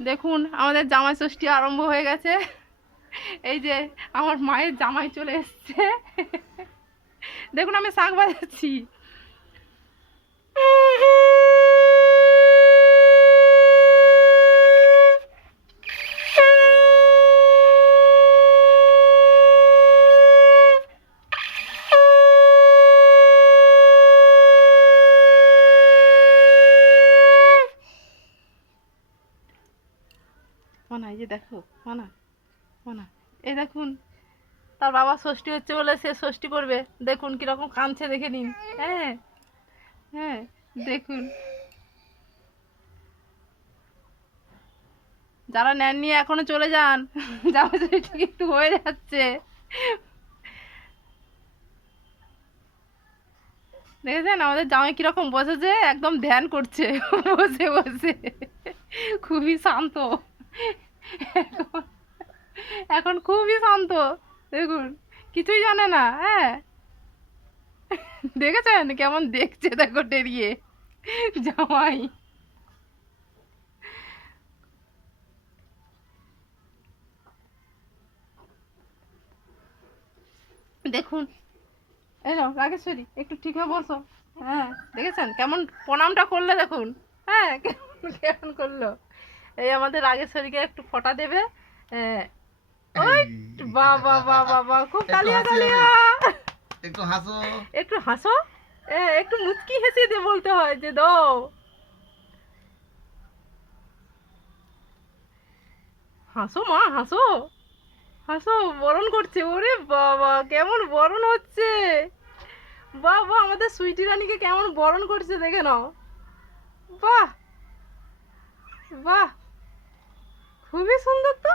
দেখুন আমাদের জামাই ষষ্ঠী আরম্ভ হয়ে গেছে। এই যে আমার মায়ের জামাই চলে এসছে। দেখুন আমি শাঁখ বাজাচ্ছি। মানা এই যে দেখো, মানা মানা এই দেখুন তার বাবা ষষ্ঠী হচ্ছে বলে সে ষষ্ঠী করবে। দেখুন কিরকম কাঁদছে, দেখে নিন। হ্যাঁ হ্যাঁ দেখুন, যারা নেননি এখনো চলে যান। জামা ষষ্ঠী একটু হয়ে যাচ্ছে। দেখেছেন আমাদের জামাই কিরকম বসেছে, একদম ধ্যান করছে। বসে বসে খুবই শান্ত। এখন এখন খুবই শান্ত। দেখুন কিছুই জানে না। হ্যাঁ দেখেছেন কেমন দেখছে, দেখো ডেরিয়ে জামাই। দেখুন এই নাও রাগেশ্বরী, একটু ঠিক হয়ে বসো। হ্যাঁ দেখেছেন কেমন প্রণামটা করলে, দেখুন। হ্যাঁ কেমন কেমন করলো। এই আমাদের রাগেশ্বরীকে একটু ফটা দেবে। হ্যাঁ, ওই বাবা বাবা বাবা, খুব তালিয়া তালিয়া। একটু হাসো, একটু হাসো। একটু মুচকি হেসে দিয়ে বলতে হয় যে দাও। হাসো মা হাসো, হাসো। বরণ করছে, ওরে বাবা কেমন বরণ হচ্ছে। বাবা আমাদের সুইটি রানীকে কেমন বরণ করছে দেখে নাও। বাহ বাহ, খুবই সুন্দর তো।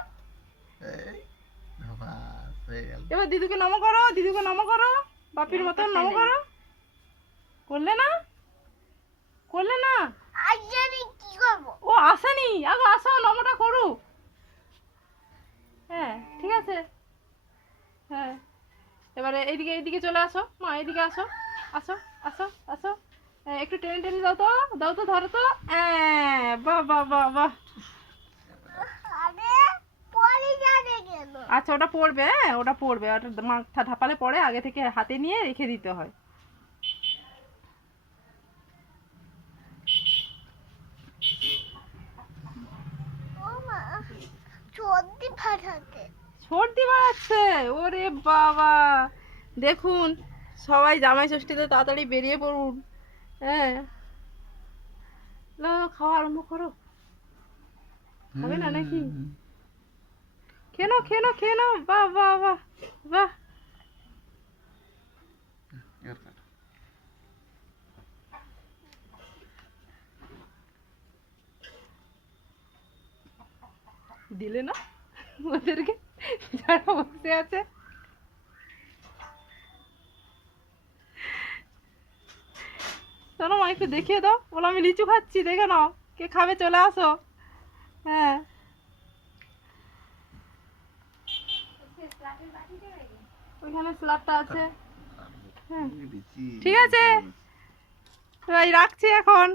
এই বাস হয়ে গেল। এবার দিদুকে নম করো, দিদুকে নম করো, বাপির মতন নম করো। করলে না, করলে না। ও আসেনি, আগে আসো নমটা করুক। হ্যাঁ ঠিক আছে। হ্যাঁ এবারে এইদিকে এইদিকে চলে আসো মা, এইদিকে আসো, আসো আসো আসো। একটু টেনে টেনে দাও তো, দাও তো, ধরো তো। বাহ বাহ বাহ বাহ। আচ্ছা ওটা পড়বে, হ্যাঁ ওটা পড়বে, ওটা মাথা ঢাপালে পরে আগে থেকে হাতে নিয়ে রেখে দিতে হয়। সর্দি বাড়াচ্ছে, ওরে বাবা। দেখুন সবাই জামাই ষষ্ঠীতে তাড়াতাড়ি বেরিয়ে পড়ুন। হ্যাঁ খাওয়া আরম্ভ করো। হবে না নাকি? খেয়ে নাও খেয়ে নাও খেয়ে নাও। বাহ বাহ বাহ বাহ। দিলে না ওদেরকে যারা বসে আছে। চলো মা একটু দেখিয়ে দাও, বলো আমি লিচু খাচ্ছি, দেখে নাও কে খাবে, চলে আসো। হ্যাঁ ওইখানে স্ল্যাবটা আছে। হ্যাঁ ঠিক আছে, রাখছি এখন।